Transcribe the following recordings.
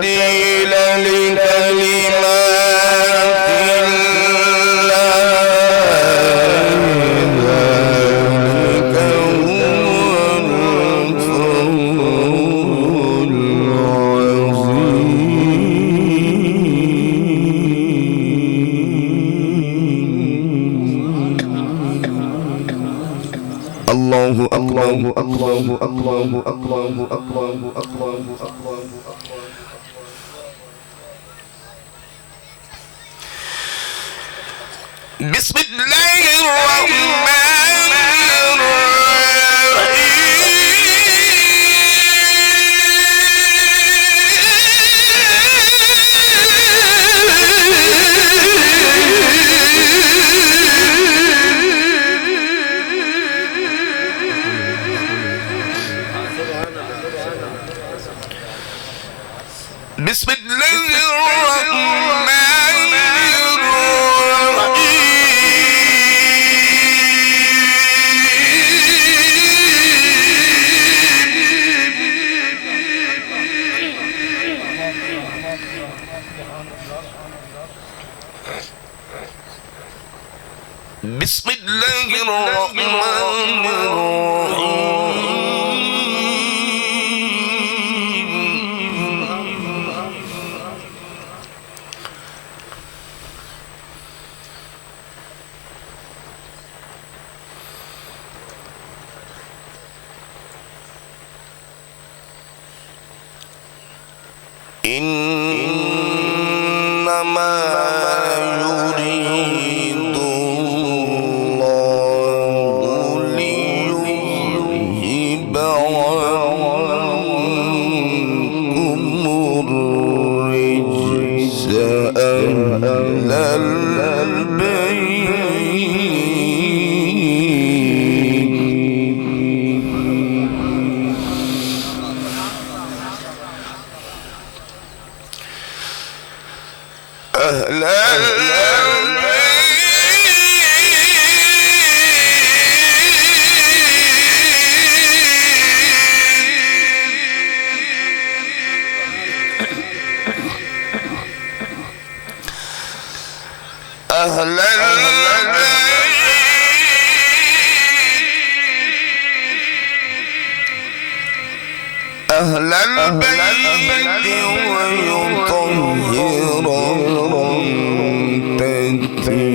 تبديل لكلمات الله أكبر الله أكبر الله أكبر الله أكبر. بسم الله الرحمن بسم الله الرحمن الرحيم. بسم الله الرحمن إنما يريد الله ليذهب عنكم الرجس أهل البيت أهل أهل أهل البيت ويطهرهم تطهيرا.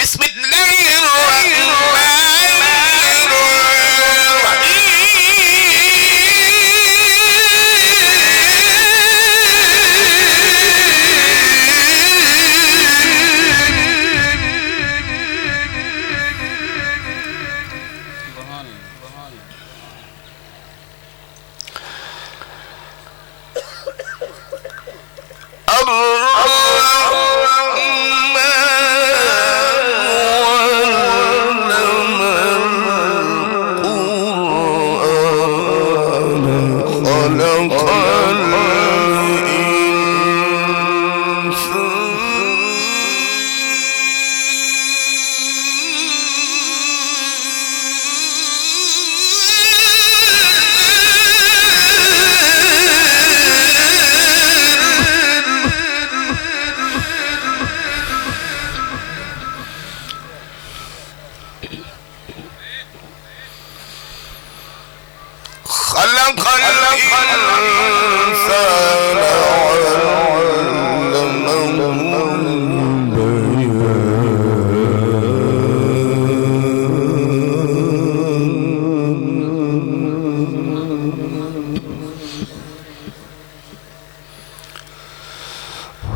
بسم الله الرحمن الرحيم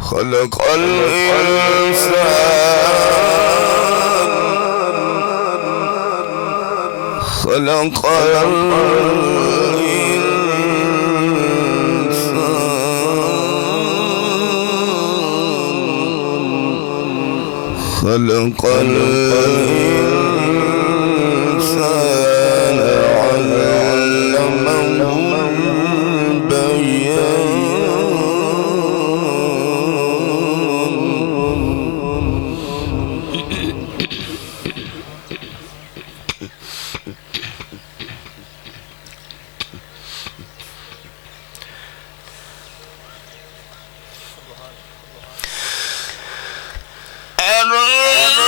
خلق الإنسان خلق الإنسان علمه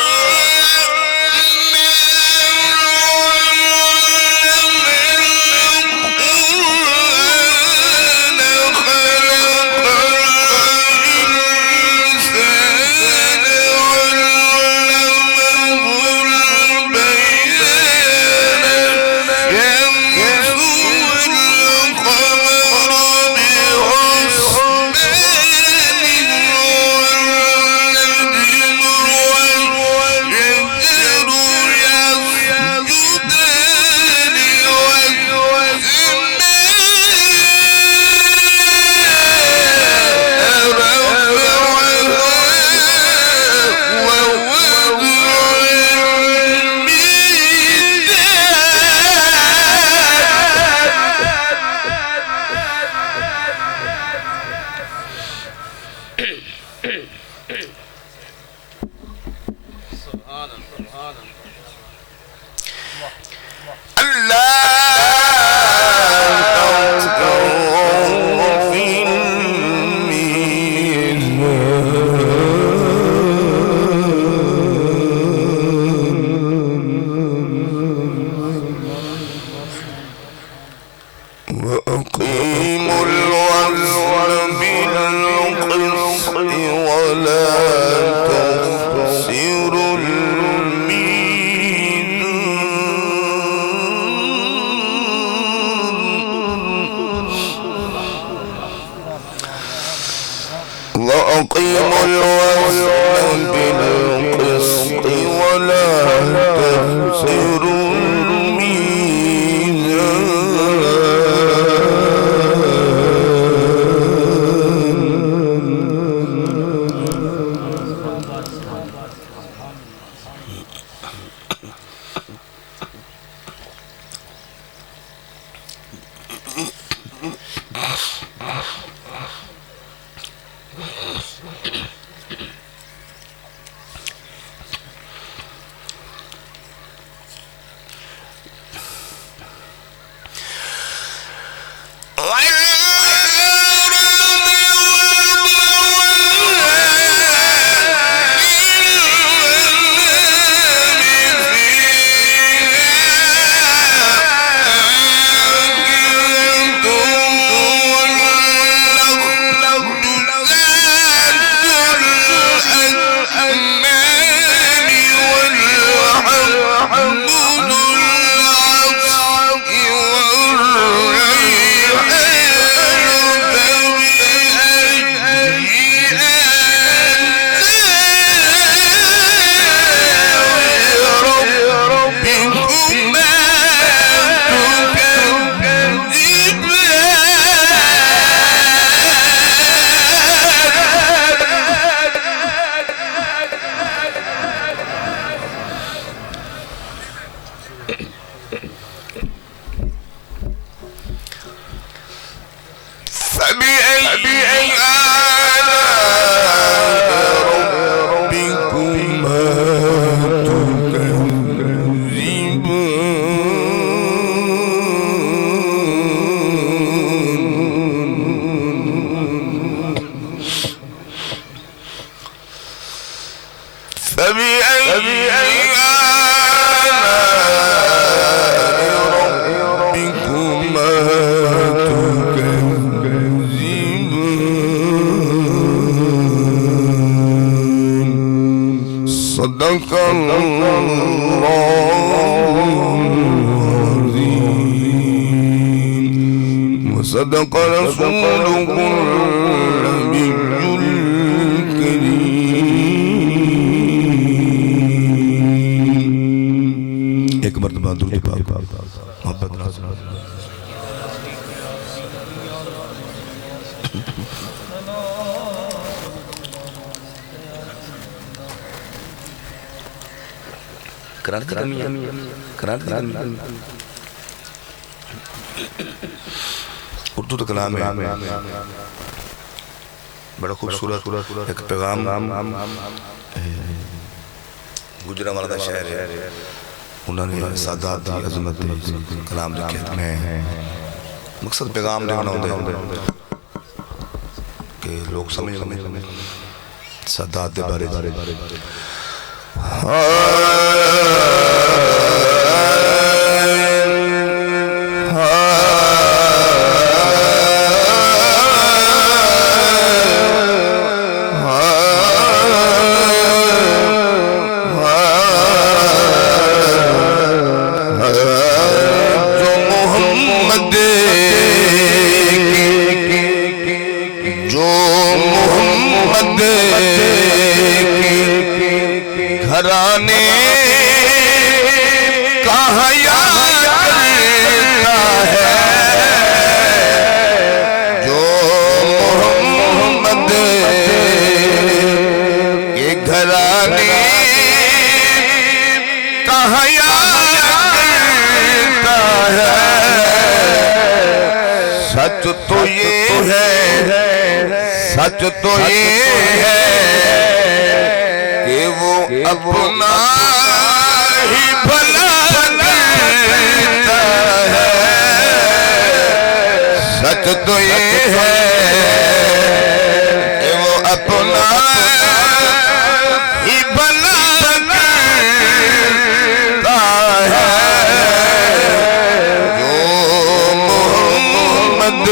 وأقيموا الوزن بالقسط ولا تخسروا وأقيموا الوزن بالقسط ولا تخسروا فبأي صدق الله العظيم وصدق رسوله النبي الكريم. एक मर्तबा दुरूद पाक मोहब्बत नाज़ उर्दू तो कलाम है बड़ा खूबसूरत एक पैगाम गुजरांवाला दा शहर है उन्होंने सादात दी अज़मत दी कलाम लिखे में मकसद पैगाम देना होंदा कि लोग समझ सादात दे बारे घराने का हया करता है जो मोहम्मद के घराने का हया करता है। सच तो ये है, सच तो ये है अपना ही भला करता है। सच तो ये है कि वो अपना ही भला करता है। जो मोहम्मद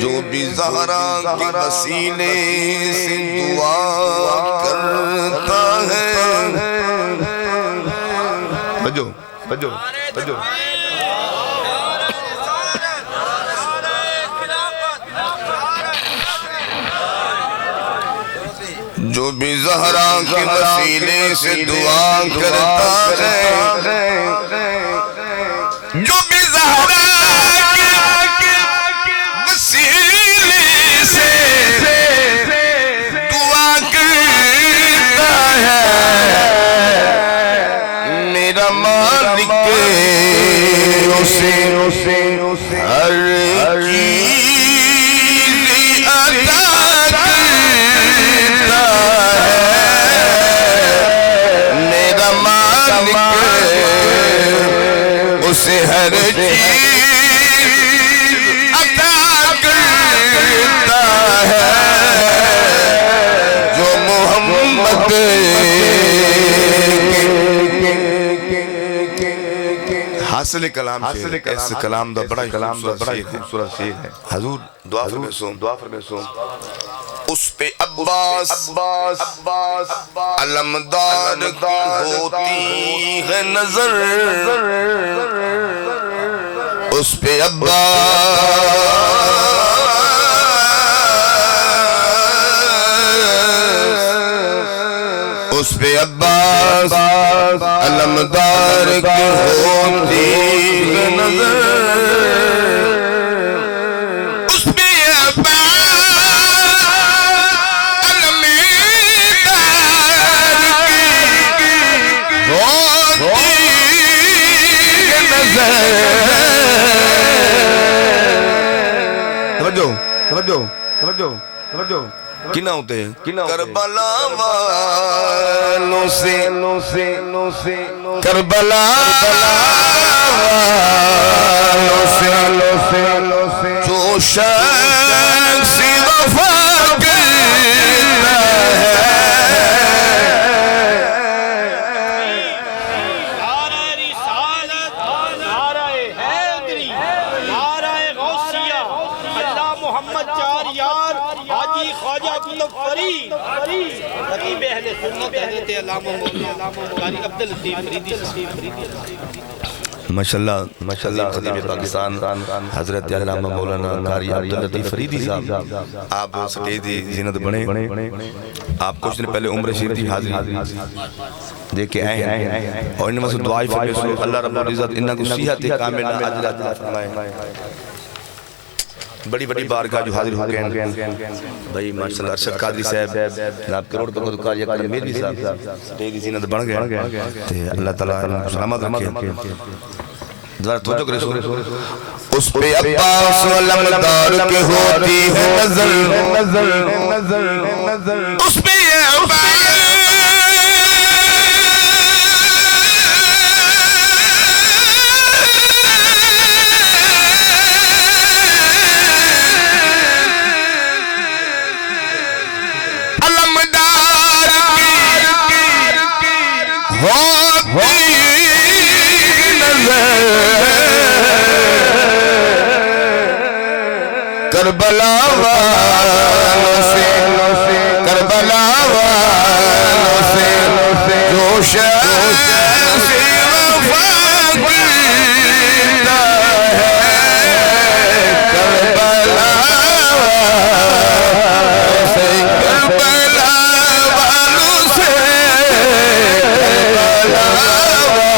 जो भी ज़हरा के वसीले से दुआ करता है। बजो बजो बजो जो भी ज़हरा के वसीले से दुआ करता है, जो भी ज़हरा के वसीले से दुआ करता है, मेरा मालिक उसे हर चीज़ अता करता है। मेरा मालिक उसे हर चीज़ अता करता है। जो मोहम्मद हासिल कलाम इस कलाम दा बड़ा खूबसूरत शेर है। हुजूर दुआ फरमाइसो उस पे अब्बास अलमदार होती है नजर, उस पे अब्बास अलमदार की होती है नजर, उस पे अब्बास अलमदार की किना होते करबला वालों से करबला वालों से जो शख्स वफा करता है नारे रिसालत नारे हैदरी नारे गौसिया अल्लाह मोहम्मद चार यार हाजी ख्वाजा कुतुब फरीद खतीब अहले सुन्नत हज़रत अल्लामा मौलाना कारी अब्दुल लतीफ फरीदी माशाल्लाह माशाल्लाह खतीब पाकिस्तान हजरत अल्लामा मौलाना कारी अब्दुल लतीफ फरीदी साहब आप स्टेज दी ज़ीनत बने आप कुछ दिन पहले उम्र शरीफ की हाजिरी देख के आए हैं और इनमें से दुआ फरमाइए अल्लाह रब्बुल इज्जत इन्ना को सेहत कामिल अजर अता फरमाए बड़ी बड़ी बारगाह जो हाजिर हो गए भाई माशाल्लाह अरशद कादरी साहब जनाब करोड़ करोड़ कार यकल मेरी साहब स्टेज दी ज़ीनत बन गए ते अल्लाह ताला इनको सलामत रखे जरा तवज्जो करे उस पे अब्बास अलमदार के होती है नजर उस पे करबला वालों से करबला वालों से जो शख्स वफा करता है करबला वालों से करबला वालों से करबला वालों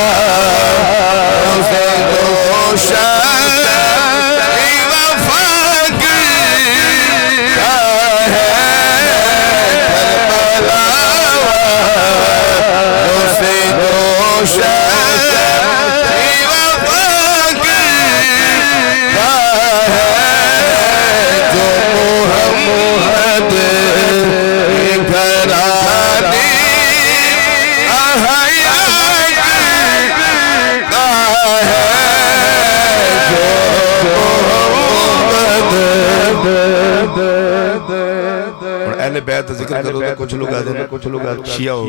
से जो शख्स जिक्र करो तो कुछ लोग आते हैं कुछ लोग शिया हो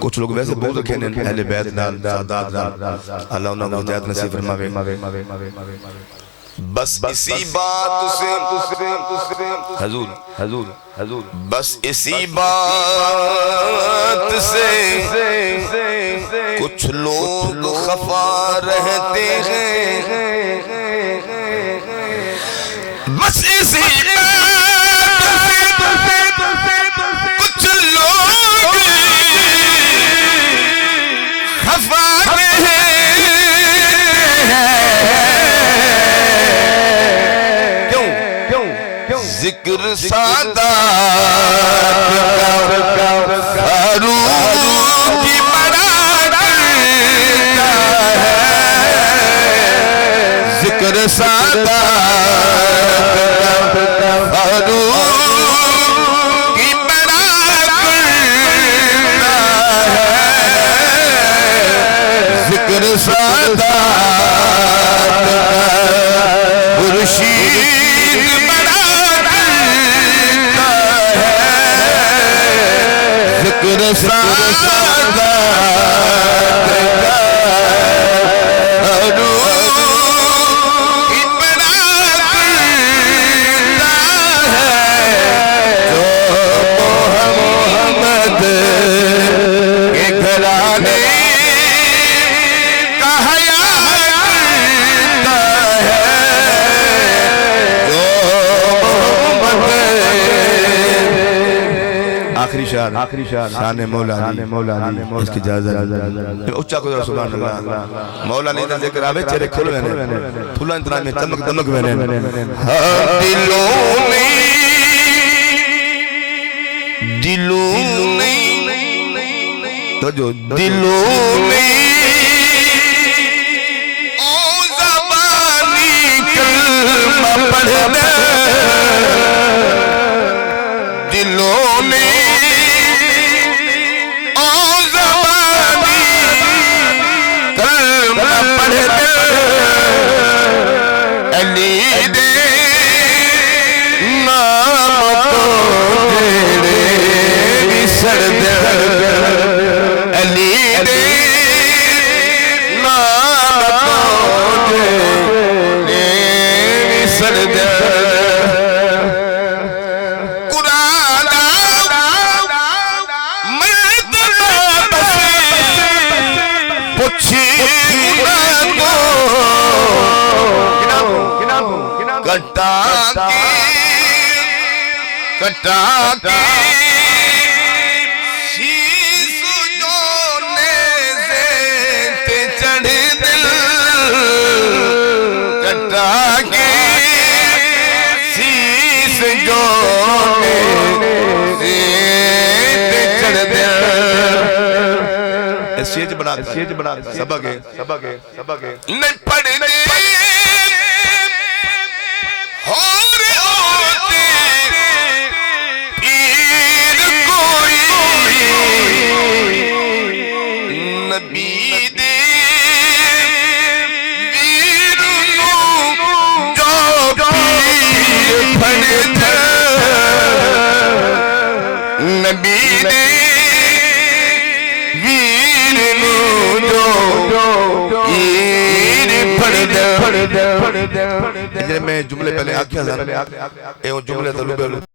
कुछ लोग वैसे बहुत रखे हैं अहले बैत नाल सादात नाल अल्लाह उन्हें हिदायत नसीब फरमावे बस इसी बात से हुजूर हुजूर हुजूर बस इसी बात से कुछ लोग खफा रहते हैं बस इसी कुछ लोग खफा क्यों जिक्र सादा की बड़ा जिक्र सादा आखिरी शान मौलानी इसकी इजाजत उच्चा को सुभान अल्लाह मौलानी का जिक्र आवे चेहरे खुल गए फूलों इतना में चमक दमक बने दिलों में तो जो दिलों में ओ ज़बानी कलमा पढ़ना पुछी कटा कटा शीश जोने से ते चढ़े दिल कटा के शीश जोने से ते चढ़े दिल स्टेज बना सबक है नहीं पढ़ने मैं जुमले पहले आख्या जुमले तो